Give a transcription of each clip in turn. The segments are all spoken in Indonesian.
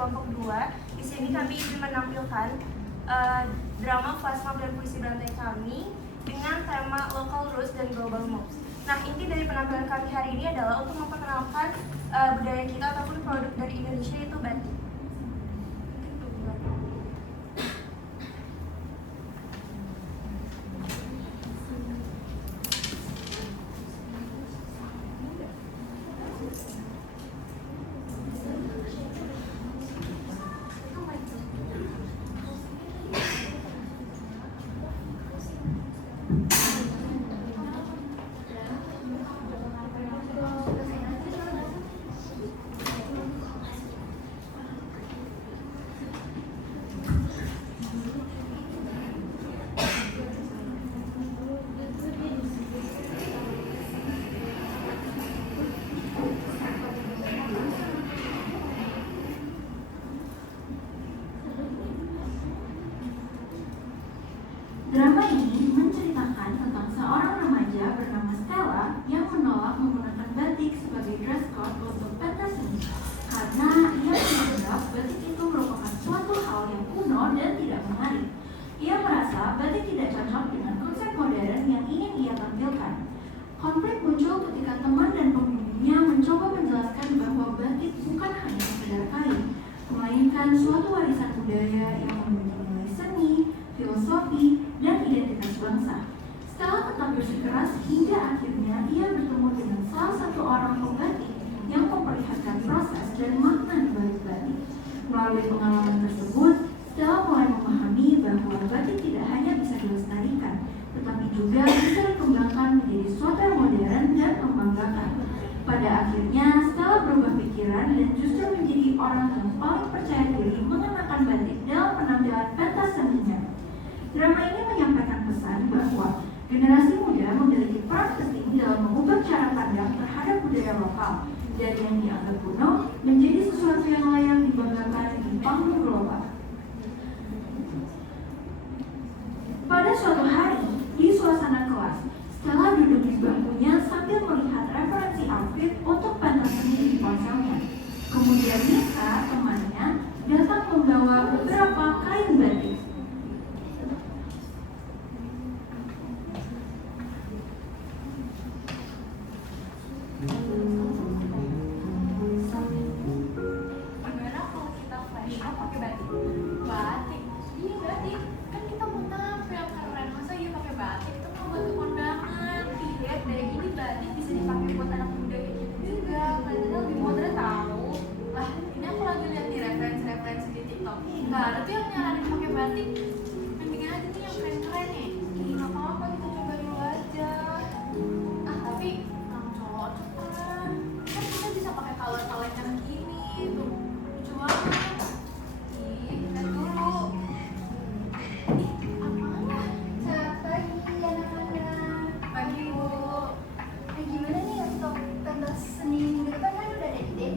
kelompok 2. Di sini kami ingin menampilkan drama flash mob dan puisi berantai kami dengan tema local roots dan global mobs. Nah, inti dari penampilan kami hari ini adalah untuk memperkenalkan budaya kita ataupun produk dari Indonesia, yaitu batik. Drama ini menceritakan tentang seorang remaja bernama Stella yang menolak menggunakan batik sebagai dress code untuk pentas seni karena ia menganggap batik itu merupakan suatu hal yang kuno dan tidak menarik. Ia merasa batik tidak cocok dengan konsep modern yang ingin ia tampilkan. Konflik muncul ketika teman dan pembimbingnya mencoba menjelaskan bahwa batik bukan hanya sekedar kain, melainkan suatu warisan budaya yang memiliki nilai seni, filosofi, dan identitas bangsa. Stella tetap bersikeras hingga akhirnya ia bertemu dengan salah satu orang pembatik yang memperlihatkan proses dan makna di balik batik. Melalui pengalaman tersebut, Stella mulai memahami bahwa batik tidak hanya bisa dilestarikan, tetapi juga bisa dikembangkan menjadi sesuatu yang modern dan membanggakan. Pada akhirnya, Stella berubah pikiran dan justru menjadi orang yang paling percaya diri mengenakan batik dalam penampilan pentas seninya. Drama ini menyampaikan pesan bahwa generasi muda memiliki peran penting dalam mengubah cara pandang terhadap budaya lokal dari yang dianggap kuno menjadi sesuatu yang layak dibanggakan di panggung global. Pada suatu hari, di suasana kelas, Stella duduk di bangkunya sambil melihat referensi outfit untuk pentas seni di ponselnya. Kemudian Nisa, temannya, datang membawa beberapa kain batik. Gimana kalau kita flash mob pakai batik? Batik? Iya batik. Kan kita mau tampil keren. Masa iya pakai batik? Itu mau buat ke kondangan. Lihat deh, ini batik bisa dipakai buat anak muda kayak gitu juga. Kelihatannya lebih modern tahu. Lah, ini aku lagi lihat di referensi di TikTok. Nggak ada tuh yang nyaranin pakai batik. Mendingan aja nih yang keren-keren nih. Ih, nggak apa-apa, kita coba dulu aja. Ah, tapi yang cocok kan. Kan kita bisa pakai color-color yang gini tuh. Lucu banget. Ih, lihat dulu. Ih, apaan? Selamat pagi anak-anak. Pagi, Bu. Gimana nih untuk pentas seni minggu depan kan udah ada ide?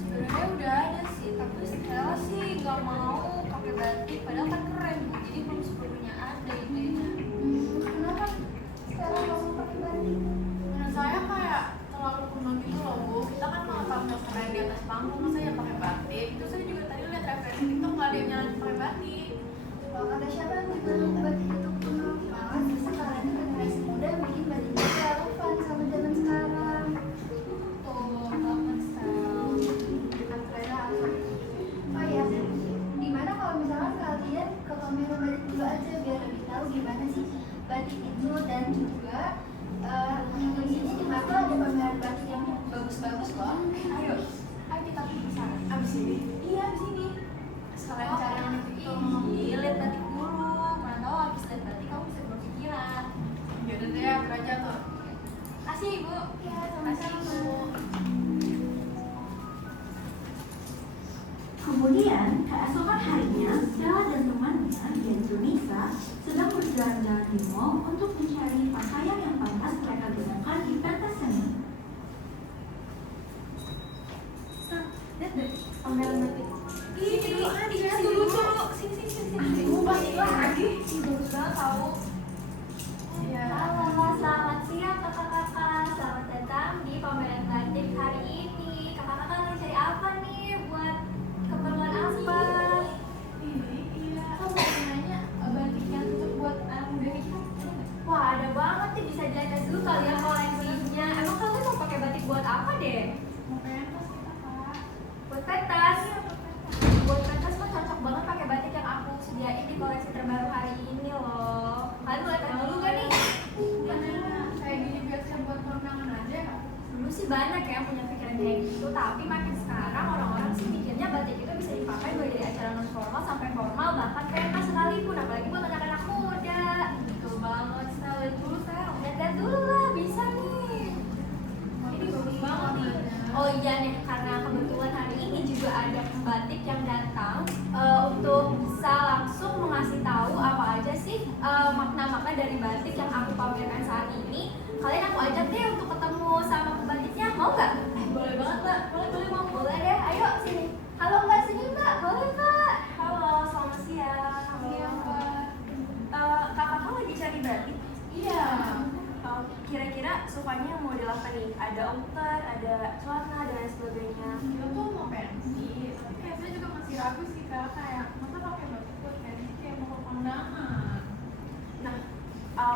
Sebenarnya udah ada sih, tapi Stella sih nggak mau pakai batik, padahal kan keren, Bu. Jadi belum sepenuhnya ada idenya. Kenapa Stella nggak mau pakai batik? Menurut saya kayak terlalu kuno gitu loh, Bu. Kita kan mau tampil keren di atas panggung, masa ya pakai batik? Terus saya juga tadi lihat referensi TikTok nggak ada yang nyaranin pakai batik. Kalau kata siapa yang bilang batik itu kuno? Malah sekarang generasi muda bikin batik itu relevan sama zaman sekarang. Tuh, banget, Stel. Antara oh ya, gimana kalau misalkan kalian ke pameran batik dulu aja biar lebih tahu gimana sih batik itu, dan juga di sini juga tuh ada pameran batik yang bagus-bagus loh. Ayo kita pergi ke sana. Abis ini? Iya, abis ini. Sekalian cari yang itu. Iya, lihat batik dulu. Mana tahu abis lihat batik kamu bisa berpikiran. Yaudah deh, aku aja tuh. Kasih, Ibu. Iya, Kasih, sama-sama. Ibu. Kemudian, keesokan harinya, Stella dan temannya, yaitu Nisa, sedang berjalan-jalan di mall untuk mencari pakaian yang pantas mereka gunakan di pentas seni. Lihat deh, pameran batik. Ih, dulu di sana tuh lucu. Sini. Batik lagi. Ih, bagus banget tau. Iya. Halo, selamat siang kakak-kakak. Selamat datang di pameran batik hari ini. Kakak-kakak lagi cari apa nih buat keperluan dulu kali ya koleksinya. Emang kalian mau pakai batik buat apa deh? Mau pentas kita kak. Buat pentas. Buat pentas mah cocok banget pakai batik yang aku sediain di koleksi terbaru hari ini loh. Kalian boleh tanya dulu gak nih? Gimana? Kayak gini biasa buat kondangan aja kak. Dulu sih banyak ya yang punya pikiran kayak gitu, tapi makin sekarang orang-orang sih mikirnya batik itu bisa dipakai mulai dari acara non formal sampai formal, bahkan pentas sekalipun, apalagi buat anak-anak muda. Betul banget, lihat dulu Sel. Lihat dulu lah, bisa nih. Ini bagus banget nih. Oh iya nih, karena kebetulan hari ini juga ada pembatik yang datang untuk bisa langsung mengasih tahu apa aja sih makna-makna dari batik yang aku pamerkan saat ini. Kalian aku ajak deh untuk ketemu sama pembatiknya, mau nggak? Boleh banget mbak, boleh mau. Boleh deh, ayo sini. Halo mbak, sini mbak, boleh mbak. Halo, selamat siang. Iya mbak. Kakak kamu lagi cari batik? Iya. Kira-kira sukanya model apa nih? Ada outer, ada celana, dan lain sebagainya. Kita tuh mau pensi, tapi kayaknya juga masih ragu sih kak, kayak masa pakai batik buat pensi kayak mau ke kondangan. Nah,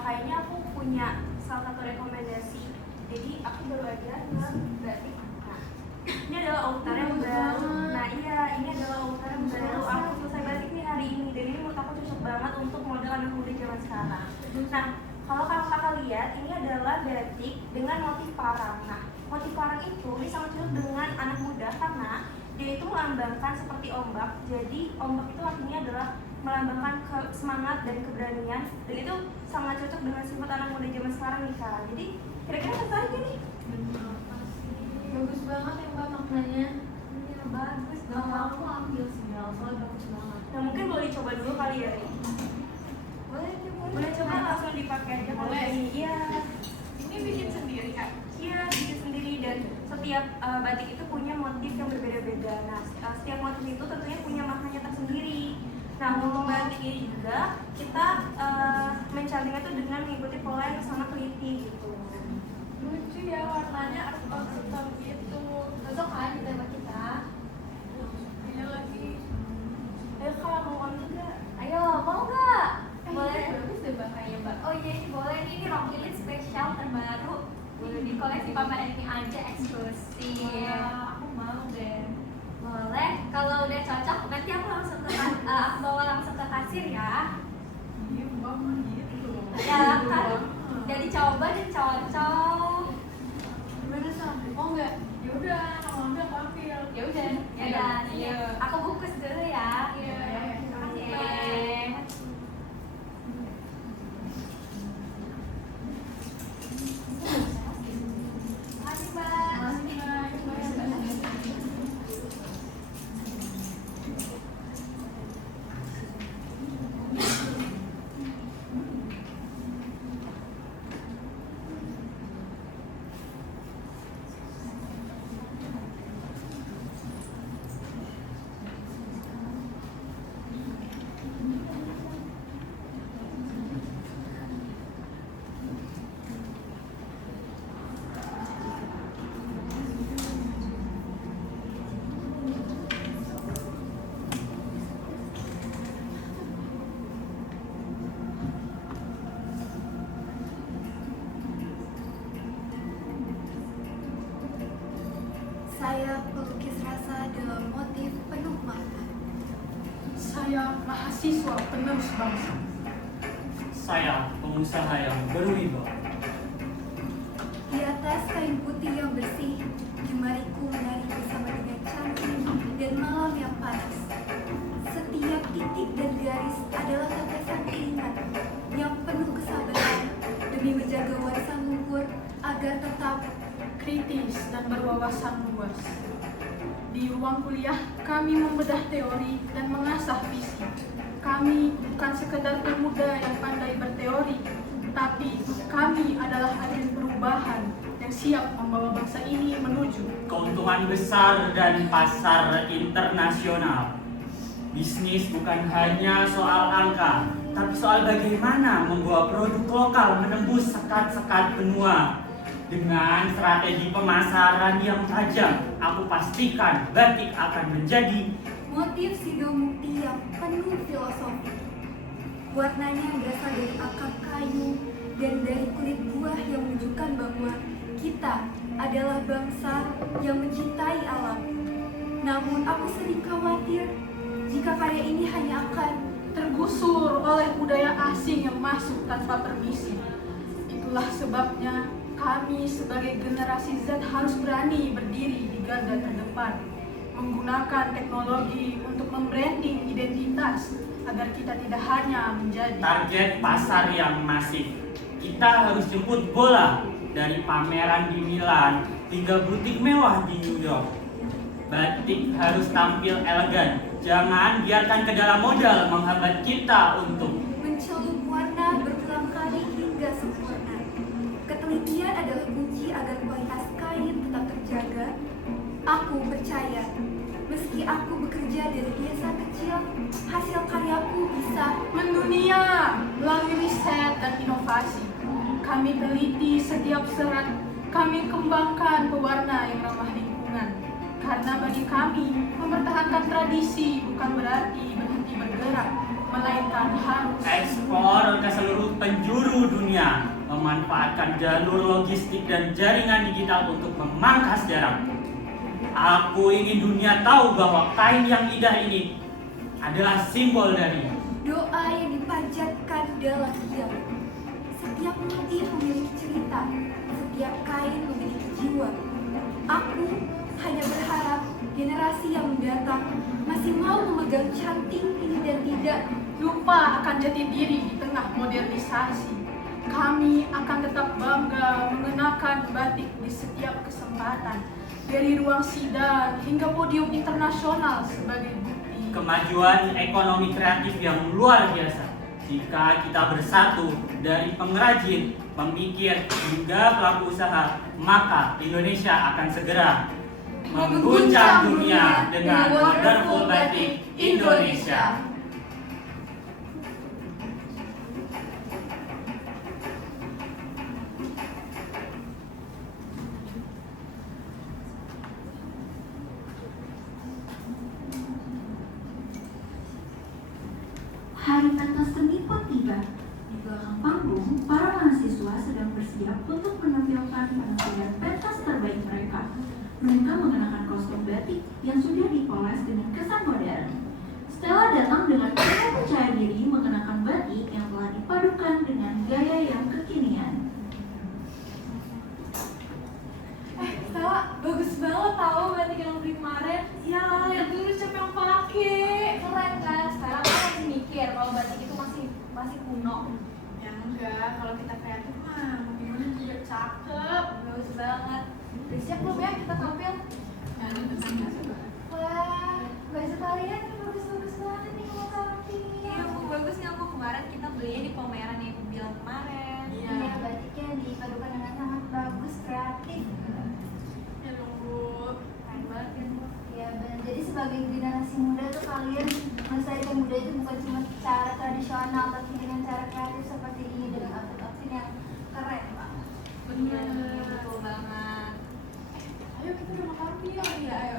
kayaknya aku punya salah satu rekomendasi. Jadi aku baru aja nge batik. Nah, ini adalah outer yang baru. Nah iya, ini adalah outer yang baru. Aku selesai batik nih hari ini. Dan ini menurut aku cocok banget untuk model anak muda zaman sekarang. Nah, kalau kakak lihat, ini adalah batik dengan motif parang. Nah, motif parang itu ini sangat cocok dengan anak muda karena dia itu melambangkan seperti ombak. Jadi ombak itu artinya adalah melambangkan semangat dan keberanian, dan itu sangat cocok dengan sifat anak muda zaman sekarang nih kak. Jadi kira-kira tertarik gak nih? Bagus banget ya mbak maknanya. Iya bagus. Gak mau aku ambil sih Bel, soalnya bagus banget. Nah mungkin boleh dicoba dulu kali ya Ri. Boleh coba langsung dipakai aja kali Boleh. ini. Iya. Ini bikin sendiri kak. Iya, bikin sendiri, dan setiap batik itu punya motif yang berbeda-beda. Nah, setiap motif itu tentunya punya maknanya tersendiri. Nah, untuk batik ini juga kita mencantingnya tuh dengan mengikuti pola yang sangat teliti gitu. Lucu ya warnanya, art gitu. Cocok kan di tema kita? Ini lagi. Ayo kalau mau on juga. Ayo mau nggak? Boleh. Bagus deh mbak kayaknya mbak. Oh iya ini boleh nih, ini rok ilit spesial terbaru. Boleh di koleksi pameran ini aja eksklusif. Wah, aku mau deh. Boleh. Kalau udah cocok nanti aku langsung ke aku bawa langsung ke kasir ya. Iya mbak mah gitu. Ya kan. Jadi coba dan cocok. Gimana Sam? Mau nggak? Ya udah, kalau enggak aku ambil. Ya udah. Ya udah. Iya. Aku bungkus dulu ya. Iya. Terima kasih. Bye. Makasih mbak. Saya pelukis rasa dalam motif penuh makna. Saya mahasiswa penerus bangsa. Saya pengusaha yang berwibawa. Di atas kain putih yang bersih, jemariku menari bersama dengan cantik dan malam yang panas. Setiap titik dan garis adalah tetesan keingat yang penuh kesabaran demi menjaga warisan luhur agar tetap Kritis dan berwawasan luas. Di ruang kuliah, kami membedah teori dan mengasah visi. Kami bukan sekedar pemuda yang pandai berteori, tapi kami adalah agen perubahan yang siap membawa bangsa ini menuju Keuntungan besar dan pasar internasional. Bisnis bukan hanya soal angka, tapi soal bagaimana membawa produk lokal menembus sekat-sekat benua. Dengan strategi pemasaran yang tajam, aku pastikan batik akan menjadi motif sidomukti yang penuh filosofi. Warnanya berasal dari akar kayu dan dari kulit buah yang menunjukkan bahwa kita adalah bangsa yang mencintai alam. Namun aku sering khawatir jika karya ini hanya akan tergusur oleh budaya asing yang masuk tanpa permisi. Itulah sebabnya kami sebagai generasi Z harus berani berdiri di garda terdepan, menggunakan teknologi untuk membranding identitas agar kita tidak hanya menjadi Target pasar yang masif. Kita harus jemput bola dari pameran di Milan hingga butik mewah di New York. Batik harus tampil elegan. Jangan biarkan kedala modal menghambat kita untuk mencelup warna berulang kali hingga sempurna. Ketelitian adalah kunci agar kualitas kain tetap terjaga. Aku percaya, meski aku bekerja dari desa kecil, hasil karyaku bisa mendunia melalui riset dan inovasi. Kami teliti setiap serat, kami kembangkan pewarna yang ramah lingkungan. Karena bagi kami, mempertahankan tradisi bukan berarti berhenti bergerak, melainkan harus ekspor ke seluruh penjuru dunia, memanfaatkan jalur logistik dan jaringan digital untuk memangkas jarak. Aku ingin dunia tahu bahwa kain yang indah ini adalah simbol dari doa yang dipanjatkan dalam diam. Setiap motif memiliki cerita, setiap kain memiliki jiwa. Aku hanya berharap generasi yang mendatang masih mau memegang cantik ini dan tidak lupa akan jati diri di tengah modernisasi. Kami akan tetap bangga mengenakan batik di setiap kesempatan, dari ruang sidang hingga podium internasional sebagai bukti kemajuan ekonomi kreatif yang luar biasa. Jika kita bersatu dari pengrajin, pemikir, hingga pelaku usaha, maka Indonesia akan segera mengguncang dunia dengan Wonderful Batik Indonesia. Hari pentas seni pun tiba. Di belakang panggung, para mahasiswa sedang bersiap untuk menampilkan penampilan pentas terbaik mereka. Mereka mengenakan kostum batik yang sudah dipoles dengan kesan modern. Stella datang dengan penuh percaya diri mengenakan batik yang telah dipadukan dengan gaya yang kekinian. Stella, bagus banget tau batik yang beli kemarin. Ya, yang dulu siapa yang pakai? Keren kan? Sekarang aku masih mikir kalau batik itu masih kuno. Ya enggak, kalau kita kreatif mah gimana juga cakep. Bagus banget. Udah siap belum ya kita tampil? Nah, ini pesannya coba. Wah, baju kalian bagus-bagus banget nih mau tampil. Iya, Bu, bagus nih aku kemarin kita belinya di pameran yang aku bilang kemarin. Iya. Iya, batiknya dipadukan dengan sangat bagus, kreatif. Ya dong, Bu. Keren banget kan, Bu? Ya benar. Jadi sebagai generasi muda tuh kalian melestarikan budaya itu bukan cuma cara tradisional, tapi dengan cara kreatif seperti ini dengan outfit-outfit yang keren, Pak. Iya, betul banget. Ayo kita udah mau tampil. Iya, ayo.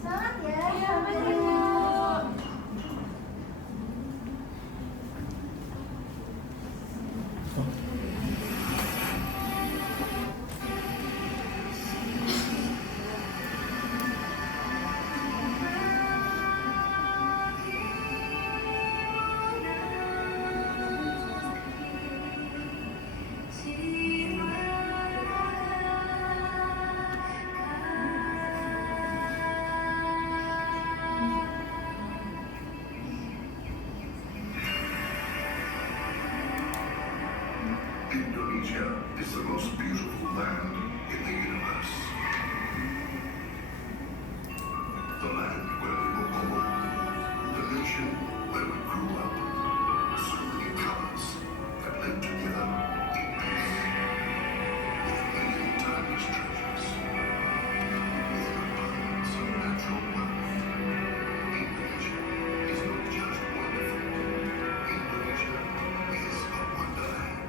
Sangat ya. Iya, sampai bener, dengan- Bu. Indonesia is the most beautiful land in the universe. The land where we were born, the nation where we grew up. So many colors that live together in peace. With a million timeless treasures. With an abundance of natural wealth. Indonesia is not just wonderful. Indonesia is a wonderland.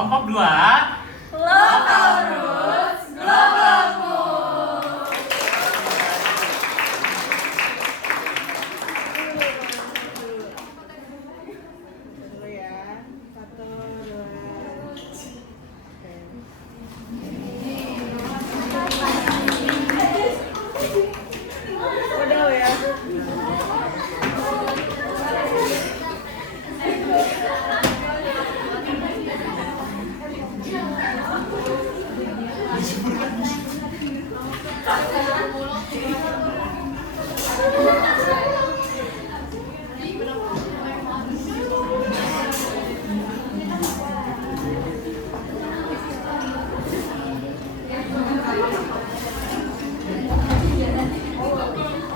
Kelompok 2. Local Roots.